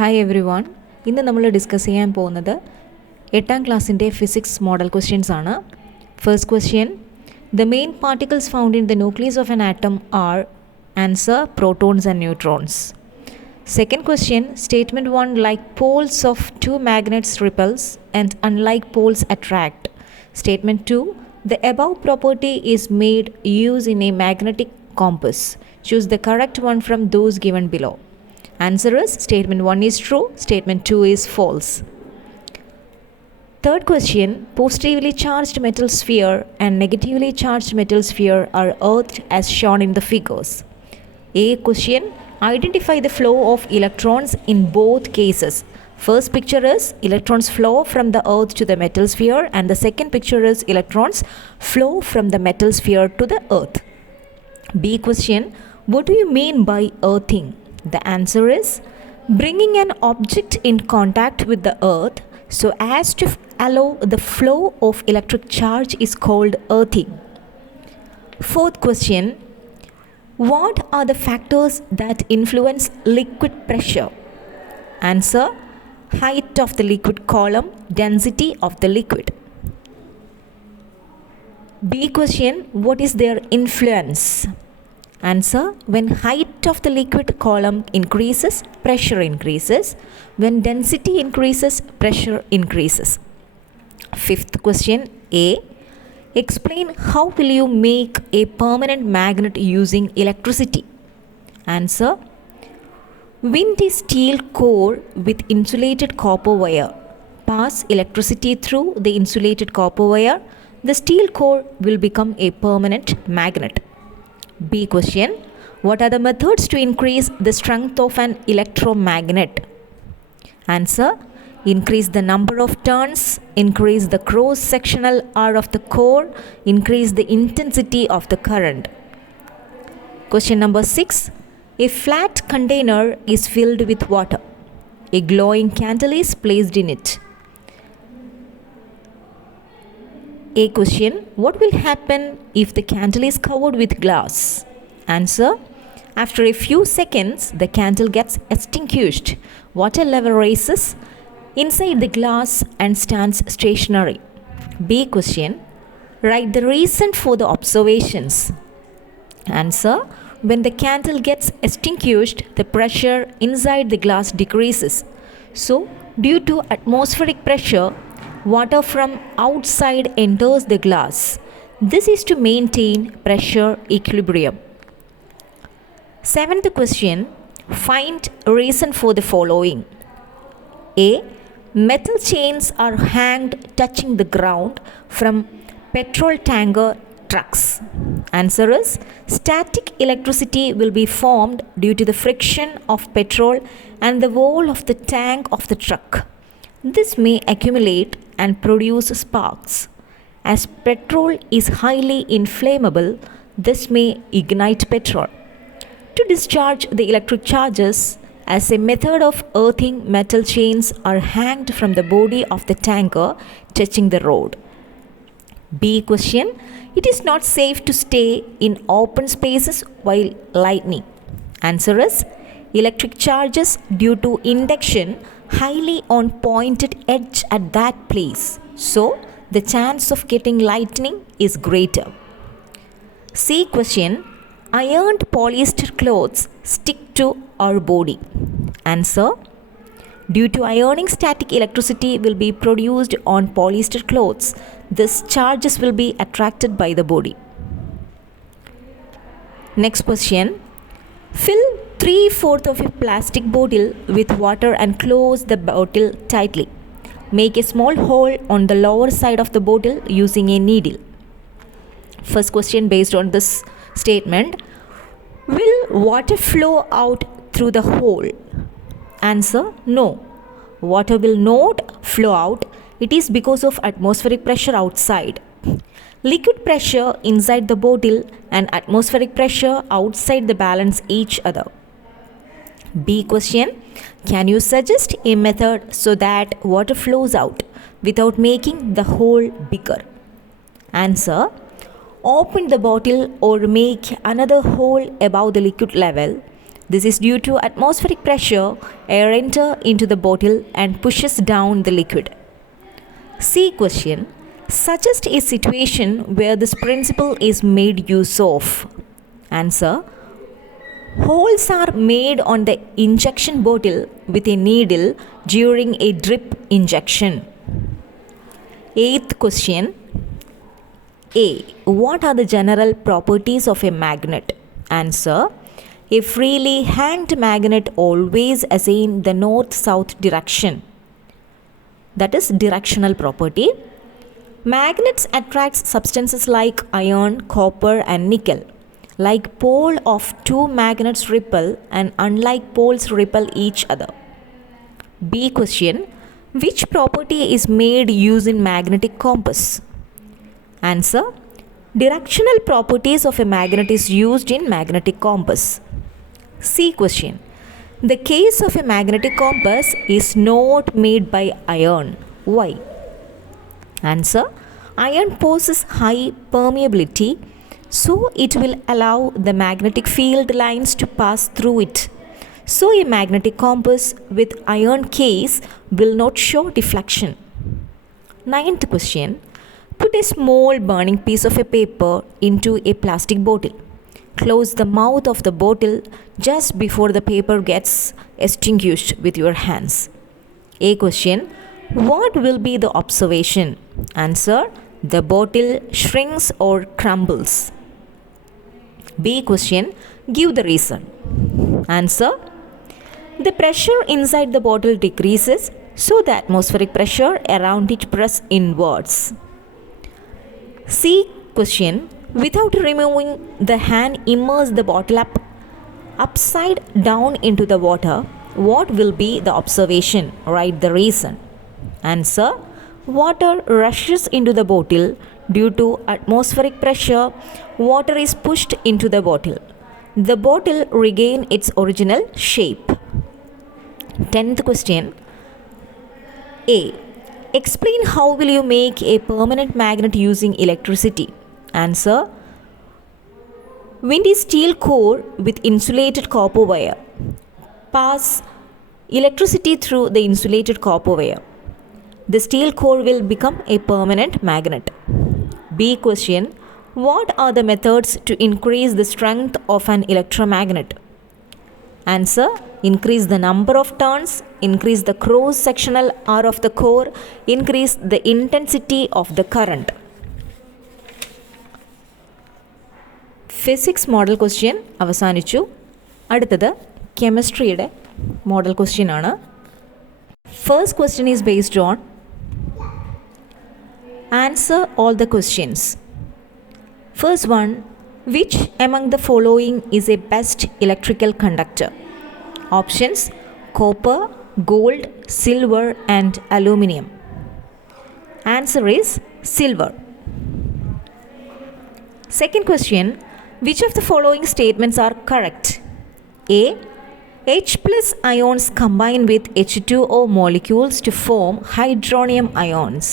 Hi every one. ഇന്ന് നമ്മൾ discuss ചെയ്യാൻ പോകുന്നത് 8ാം ക്ലാസ്സിൻ്റെ ഫിസിക്സ് മോഡൽ ക്വസ്റ്റ്യൻസ് ആണ്. First question, the main particles found in the nucleus of an atom are. Answer, protons and neutrons. Second question, statement 1, like poles of two magnets repels and unlike poles attract. Statement 2, the above property is made use in a magnetic compass. Choose the correct one from those given below. Answer is statement 1 is true, statement 2 is false. Third question, positively charged metal sphere and negatively charged metal sphere are earthed as shown in the figures. A question, identify the flow of electrons in both cases. First picture is electrons flow from the earth to the metal sphere, and the second picture is electrons flow from the metal sphere to the earth. B question, what do you mean by earthing? The answer is bringing an object in contact with the earth so as to allow the flow of electric charge is called earthing. Fourth question, what are the factors that influence liquid pressure? Answer, height of the liquid column, density of the liquid. B question, what is their influence? Answer, when height of the liquid column increases, pressure increases. When density increases, pressure increases. Fifth question, A, explain how will you make a permanent magnet using electricity? Answer, wind a steel core with insulated copper wire. Pass electricity through the insulated copper wire. The steel core will become a permanent magnet. B question, what are the methods to increase the strength of an electromagnet? Answer, increase the number of turns, increase the cross-sectional area of the core, increase the intensity of the current. Question number 6, a flat container is filled with water. A glowing candle is placed in it. A question, what will happen if the candle is covered with glass? Answer, after a few seconds, the candle gets extinguished. Water level rises inside the glass and stands stationary. B question, write the reason for the observations. Answer, when the candle gets extinguished, the pressure inside the glass decreases. So, due to atmospheric pressure, water from outside enters the glass. This is to maintain pressure equilibrium. Seventh question, find a reason for the following. A, metal chains are hanged touching the ground from petrol tanker trucks. Answer is, static electricity will be formed due to the friction of petrol and the wall of the tank of the truck. This may accumulate and produce sparks. As petrol is highly inflammable, this may ignite petrol. To discharge the electric charges, as a method of earthing, metal chains are hanged from the body of the tanker touching the road. B question, it is not safe to stay in open spaces while lightning. Answer is, electric charges due to induction highly on pointed edge at that place, so the chance of getting lightning is greater. C question, ironed polyester clothes stick to our body. Answer, due to ironing, static electricity will be produced on polyester clothes. These charges will be attracted by the body. Next question, fill 3/4 of a plastic bottle with water and close the bottle tightly. Make a small hole on the lower side of the bottle using a needle. First question based on this statement, will water flow out through the hole? Answer, no. Water will not flow out. It is because of atmospheric pressure outside. Liquid pressure inside the bottle and atmospheric pressure outside the balance each other. B question, can you suggest a method so that water flows out without making the hole bigger? Answer, open the bottle or make another hole above the liquid level. This is due to atmospheric pressure. Air enters into the bottle and pushes down the liquid. C question. Suggest a situation where this principle is made use of. Answer. Holes are made on the injection bottle with a needle during a drip injection. Eighth question. A. What are the general properties of a magnet? Answer. A freely hanged magnet always assigns the north-south direction. That is directional property. Magnets attract substances like iron, copper and nickel. Like pole of two magnets repel and unlike poles repel each other. B question. Which property is made using magnetic compass? Answer. Directional properties of a magnet is used in magnetic compass. C question. The case of a magnetic compass is not made by iron. Why? Answer. Iron possesses high permeability, so it will allow the magnetic field lines to pass through it. So a magnetic compass with iron case will not show deflection. Ninth question. Put a small burning piece of a paper into a plastic bottle. Close the mouth of the bottle just before the paper gets extinguished with your hands. A question. What will be the observation? Answer. The bottle shrinks or crumbles. B question. Give the reason. Answer. The pressure inside the bottle decreases, so the atmospheric pressure around it presses inwards. C question. Without removing the hand, immerse the bottle upside down into the water. What will be the observation? Write the reason. Answer. Water rushes into the bottle. Due to atmospheric pressure, water is pushed into the bottle. The bottle regains its original shape. 10th question. A. Explain how will you make a permanent magnet using electricity? Answer. Wind is steel core with insulated copper wire. Pass electricity through the insulated copper wire. The steel core will become a permanent magnet. B question. What are the methods to increase the strength of an electromagnet? Answer. Increase the number of turns, increase the cross-sectional area of the core, increase the intensity of the current. Physics model question അവസാനിച്ചു. അടുത്തത് കെമിസ്ട്രിയുടെ model question ആണ്. First question is based on answer all the questions. First one, which among the following is a best electrical conductor? Options: copper, gold, silver and aluminum. Answer is silver. Second question, which of the following statements are correct? A. H plus ions combine with H2O molecules to form hydronium ions.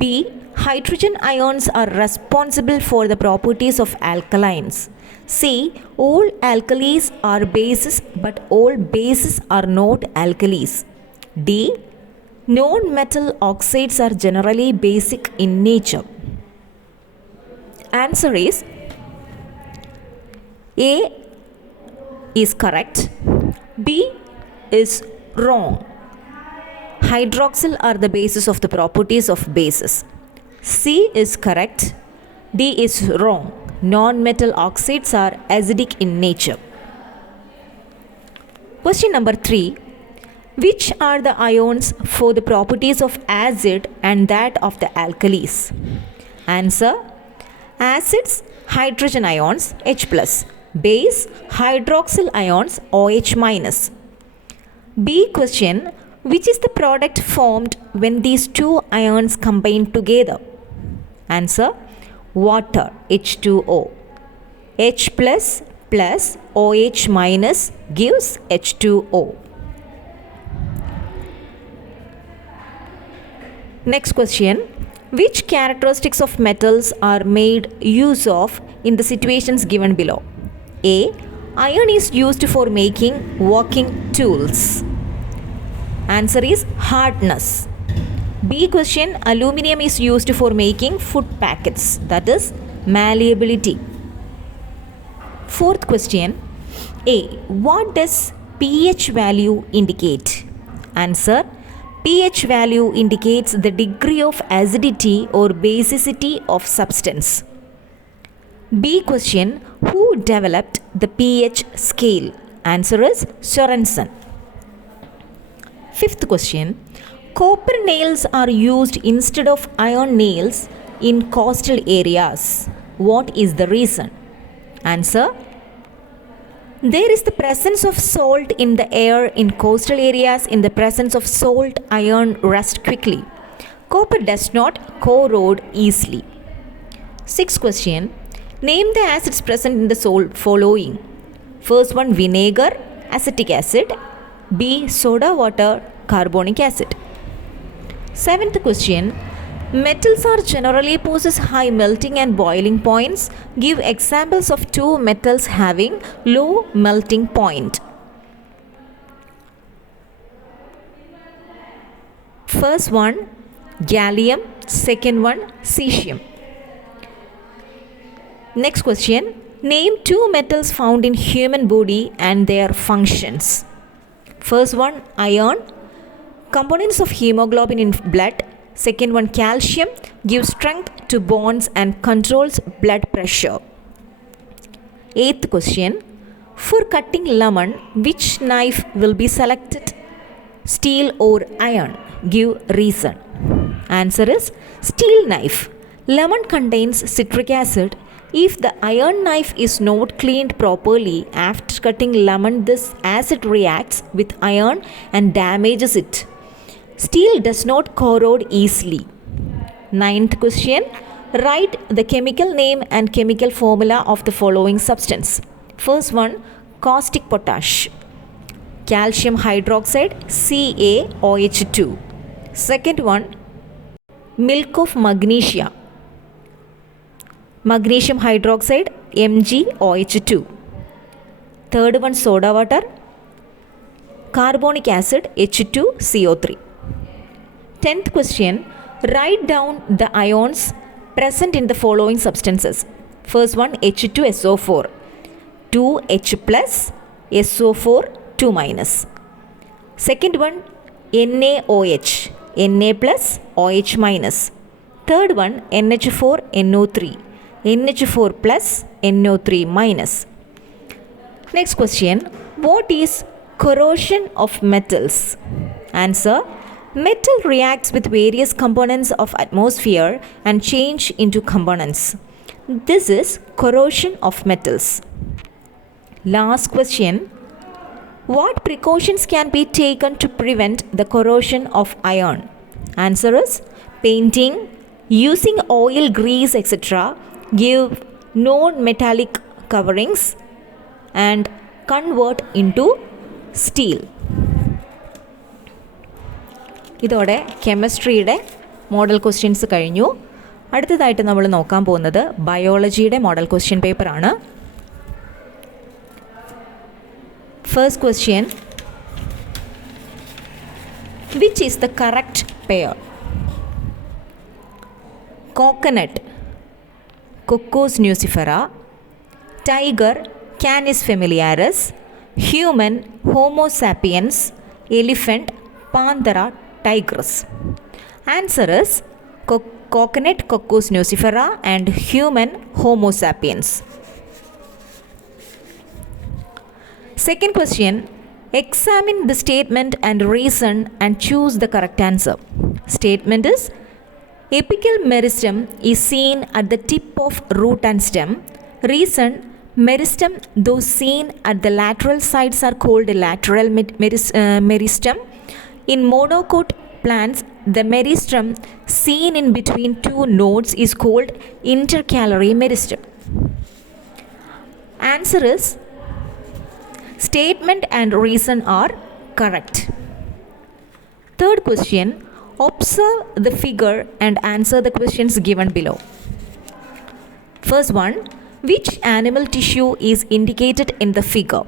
B. Hydrogen ions are responsible for the properties of alkalines. C. All alkalis are bases but all bases are not alkalis. D. Non-metal oxides are generally basic in nature. Answer is A is correct. B is wrong. Hydroxyl are the basis of the properties of bases. C is correct. D is wrong. Non-metal oxides are acidic in nature. Question number 3. Which are the ions for the properties of acid and that of the alkalis? Answer. Acids, hydrogen ions H+, base, hydroxyl ions OH-. B question. Which is the product formed when these two ions combine together? Answer. Water H2O. H plus OH- gives H2O. Next question. Which characteristics of metals are made use of in the situations given below? A. Iron is used for making walking tools. Answer is hardness. B question, aluminum is used for making food packets, that is malleability. Fourth question, A. What does pH value indicate? Answer, pH value indicates the degree of acidity or basicity of substance. B question, who developed the pH scale? Answer is Sorensen. Fifth question, copper nails are used instead of iron nails in coastal areas. What is the reason? Answer, there is the presence of salt in the air in coastal areas. In the presence of salt, iron rusts quickly. Copper does not corrode easily. Sixth question, name the acids present in the following. First one, vinegar, acetic acid. B. Soda water, carbonic acid. Seventh question, metals are generally possess high melting and boiling points. Give examples of two metals having low melting point. First one, gallium. Second one, cesium. Next question, name two metals found in human body and their functions. First one, iron, components of hemoglobin in blood. Second one, calcium, gives strength to bones and controls blood pressure. Eighth question, for cutting lemon, which knife will be selected? Steel or iron? Give reason. Answer is steel knife. Lemon contains citric acid. If the iron knife is not cleaned properly after cutting lemon, this acid reacts with iron and damages it. Steel does not corrode easily. Ninth question, write the chemical name and chemical formula of the following substance. First one, caustic potash, calcium hydroxide, CaOH2. Second one, milk of magnesia, magnesium hydroxide, MgOH2. Third one, soda water, carbonic acid, H2CO3. 10th question, write down the ions present in the following substances. First one, H2SO4, 2H plus, SO4, 2 minus. Second one, NaOH, Na plus, OH minus. Third one, NH4, NO3, NH4 plus, NO3 minus. Next question, what is corrosion of metals? Answer, metal reacts with various components of atmosphere and change into components. This is corrosion of metals. Last question, what precautions can be taken to prevent the corrosion of iron? Answer is painting, using oil, grease, etc. Give non-metallic coverings and convert into steel. ഇതോടെ കെമിസ്ട്രിയുടെ model questions കഴിഞ്ഞു. അടുത്തതായിട്ട് നമ്മൾ നോക്കാൻ പോകുന്നത് ബയോളജിയുടെ model question പേപ്പറാണ്. First question, which is the correct pair? Coconut, cocos nucifera. Tiger, canis familiaris. Human, homo sapiens. Elephant, panthera tigris. Answer is coconut, Cocos nucifera, and human, Homo sapiens. Second question, examine the statement and reason and choose the correct answer. Statement is, apical meristem is seen at the tip of root and stem. Reason, meristem those seen at the lateral sides are called lateral meristem. In monocot plants, the meristem seen in between two nodes is called intercalary meristem. Answer is, statement and reason are correct. Third question, observe the figure and answer the questions given below. First one, Which animal tissue is indicated in the figure?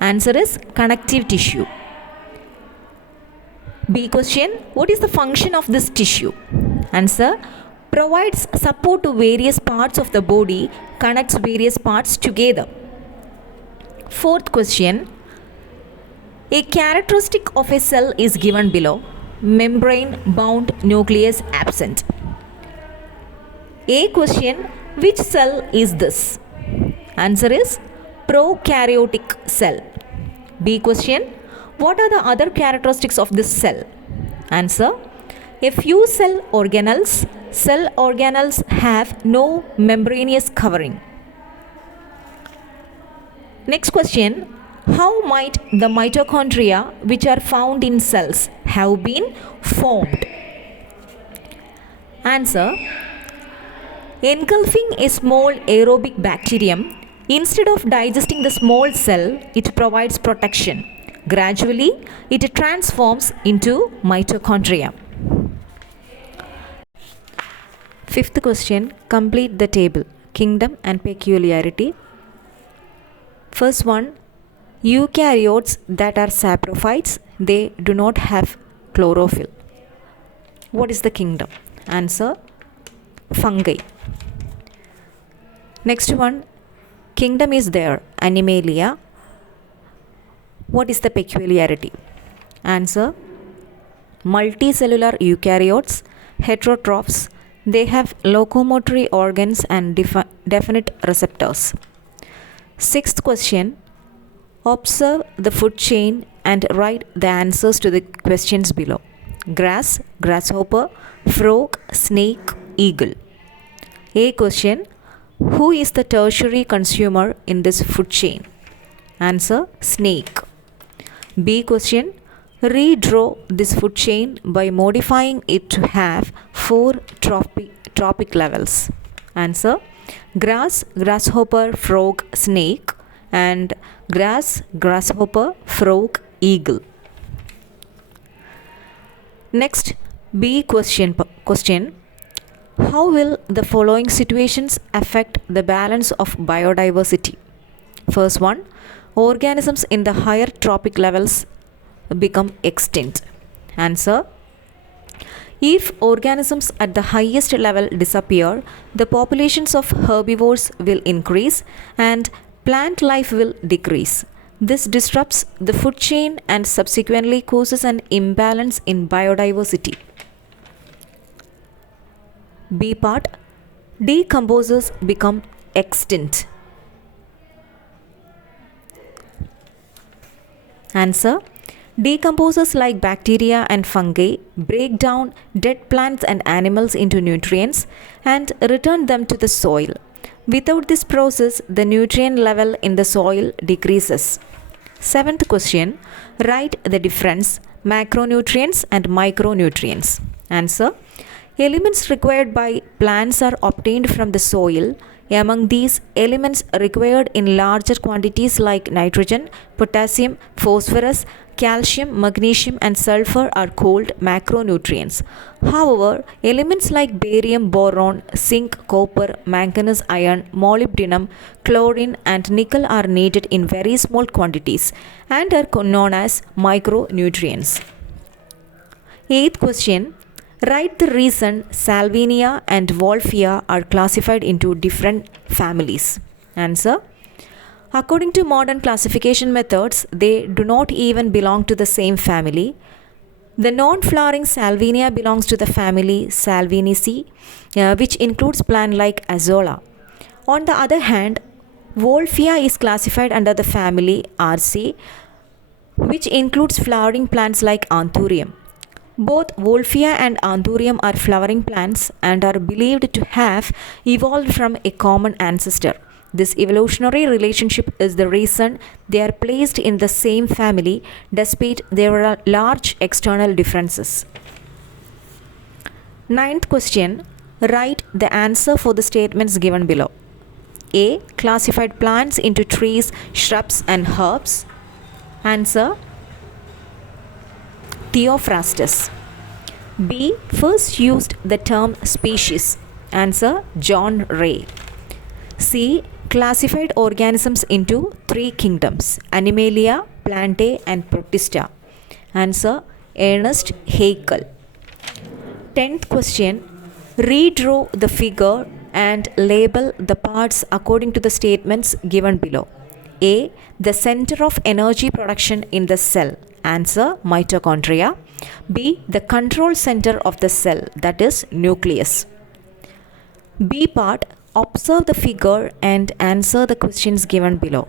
Answer is connective tissue. B question, what is the function of this tissue? Answer, provides support to various parts of the body, connects various parts together. Fourth question, a characteristic of a cell is given below. Membrane bound, nucleus absent. A question, which cell is this? Answer is prokaryotic cell. B question, what are the other characteristics of this cell? Answer, a few cell organelles. Cell organelles have no membranous covering. Next question, how might the mitochondria which are found in cells have been formed? Answer, engulfing a small aerobic bacterium, instead of digesting the small cell, it provides protection. Gradually, it transforms into mitochondria. Fifth question, complete the table. Kingdom and peculiarity. First one, eukaryotes that are saprophytes, they do not have chlorophyll. What is the kingdom? Answer, fungi. Next one, kingdom is there, Animalia. What is the peculiarity? Answer, multicellular eukaryotes, heterotrophs. They have locomotory organs and definite receptors. Sixth question, observe the food chain and write the answers to the questions below. Grass, grasshopper, frog, snake, eagle. A question, who is the tertiary consumer in this food chain? Answer, snake. B question, redraw this food chain by modifying it to have 4 trophic levels. Answer, grass, grasshopper, frog, snake, and grass, grasshopper, frog, eagle. Next, B question, how will the following situations affect the balance of biodiversity? First one, organisms in the higher trophic levels become extinct. Answer, if organisms at the highest level disappear, the populations of herbivores will increase and plant life will decrease. This disrupts the food chain and subsequently causes an imbalance in biodiversity. B part, decomposers become extinct. Answer, decomposers like bacteria and fungi break down dead plants and animals into nutrients and return them to the soil. Without this process, the nutrient level in the soil decreases. Seventh question, write the difference macronutrients and micronutrients. Answer, elements required by plants are obtained from the soil. Among these, elements required in larger quantities like nitrogen, potassium, phosphorus, calcium, magnesium, and sulfur are called macronutrients. However, elements like barium, boron, zinc, copper, manganese, iron, molybdenum, chlorine, and nickel are needed in very small quantities and are known as micronutrients. Eighth question, write the reason Salvinia and Wolffia are classified into different families. Answer, according to modern classification methods, they do not even belong to the same family. The non-flowering Salvinia belongs to the family Salviniaceae, which includes plants like Azolla. On the other hand, Wolffia is classified under the family Arceae, which includes flowering plants like Anthurium. Both Wolffia and Anthurium are flowering plants and are believed to have evolved from a common ancestor. This evolutionary relationship is the reason they are placed in the same family despite their large external differences. Ninth question, write the answer for the statements given below. A, classified plants into trees, shrubs, and herbs. Answer, Theophrastus. B, first used the term species. Answer, John Ray. C. Classified organisms into 3 kingdoms: Animalia, Plantae, and Protista. Answer: Ernest Haeckel. 10th question. Redraw the figure and label the parts according to the statements given below. A. The center of energy production in the cell. Answer: mitochondria. B. The control center of the cell, that is nucleus. B part. Observe the figure and answer the questions given below.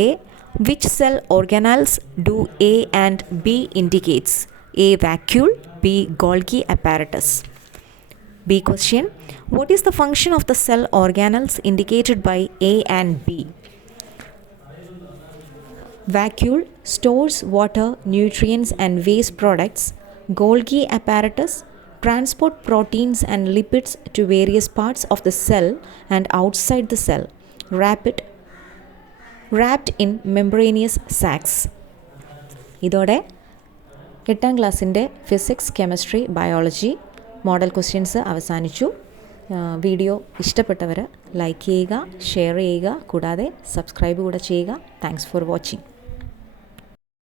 A. Which cell organelles do A and B indicates? A. Vacuole. B. Golgi apparatus. B question. What is the function of the cell organelles indicated by A and B? Vacuole stores water, nutrients and waste products. Golgi apparatus transport proteins and lipids to various parts of the cell and outside the cell, wrapped in membranous sacs. ഇതോടെ 8ാം ക്ലാസ്സിൻ്റെ physics, chemistry, biology model questions അവസാനിച്ചു. Video ഇഷ്ടപ്പെട്ടവർ like ചെയ്യുക, share ചെയ്യുക, കൂടാതെ subscribe കൂടെ ചെയ്യുക. Thanks for watching.